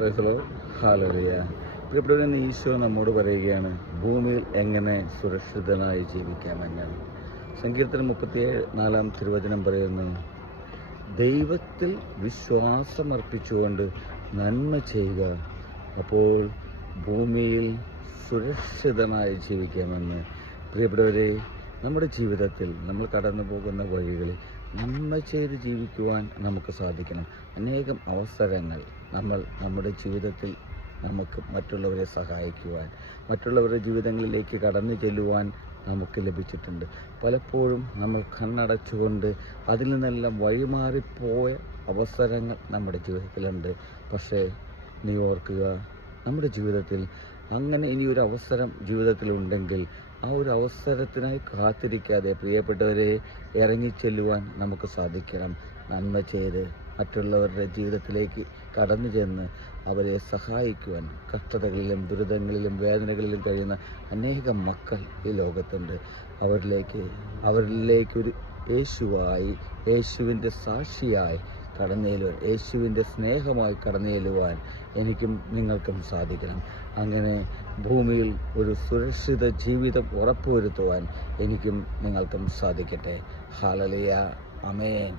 Praise the Lord. Hallelujah. പ്രിയപ്പെട്ടവരെ, ഈശോ നമ്മോട് പറയുകയാണ് ഭൂമിയിൽ എങ്ങനെ സുരക്ഷിതനായി ജീവിക്കാമെന്ന്. സങ്കീർത്തനം 37 തിരുവചനം പറയുന്നു, ദൈവത്തിൽ വിശ്വാസമർപ്പിച്ചുകൊണ്ട് നന്മ ചെയ്യുക, അപ്പോൾ ഭൂമിയിൽ സുരക്ഷിതനായി ജീവിക്കാമെന്ന്. പ്രിയപ്പെട്ടവരെ, നമ്മുടെ ജീവിതത്തിൽ നമ്മൾ കടന്നു പോകുന്ന വഴികളിൽ നന്മ ചെയ്ത് ജീവിക്കുവാൻ നമുക്ക് സാധിക്കണം. അനേകം അവസരങ്ങൾ നമ്മുടെ ജീവിതത്തിൽ നമുക്ക് മറ്റുള്ളവരെ സഹായിക്കുവാൻ, മറ്റുള്ളവരുടെ ജീവിതങ്ങളിലേക്ക് കടന്നു ചെല്ലുവാൻ നമുക്ക് ലഭിച്ചിട്ടുണ്ട്. പലപ്പോഴും നമ്മൾ കണ്ണടച്ചുകൊണ്ട് അതിൽ നിന്നെല്ലാം വഴിമാറിപ്പോയ അവസരങ്ങൾ നമ്മുടെ ജീവിതത്തിലുണ്ട്. പക്ഷേ നീ ഓർക്കുക, നമ്മുടെ ജീവിതത്തിൽ അങ്ങനെ ഇനിയൊരു അവസരം ജീവിതത്തിലുണ്ടെങ്കിൽ ആ ഒരു അവസരത്തിനായി കാത്തിരിക്കാതെ പ്രിയപ്പെട്ടവരെ ഇറങ്ങിച്ചെല്ലുവാൻ നമുക്ക് സാധിക്കണം. നന്മ ചെയ്ത് മറ്റുള്ളവരുടെ ജീവിതത്തിലേക്ക് കടന്നു ചെന്ന് അവരെ സഹായിക്കുവാൻ. കഷ്ടതകളിലും ദുരിതങ്ങളിലും വേദനകളിലും കഴിയുന്ന അനേകം മക്കൾ ഈ ലോകത്തുണ്ട്. അവരിലേക്കൊരു യേശുവായി, യേശുവിൻ്റെ സാക്ഷിയായി കടന്നേലുവാൻ, യേശുവിൻ്റെ സ്നേഹമായി കടന്നേലുവാൻ എനിക്കും നിങ്ങൾക്കും സാധിക്കണം. അങ്ങനെ ഭൂമിയിൽ ഒരു സുരക്ഷിത ജീവിതം ഉറപ്പുവരുത്തുവാൻ എനിക്കും നിങ്ങൾക്കും സാധിക്കട്ടെ. ഹല്ലേലൂയ. ആമേൻ.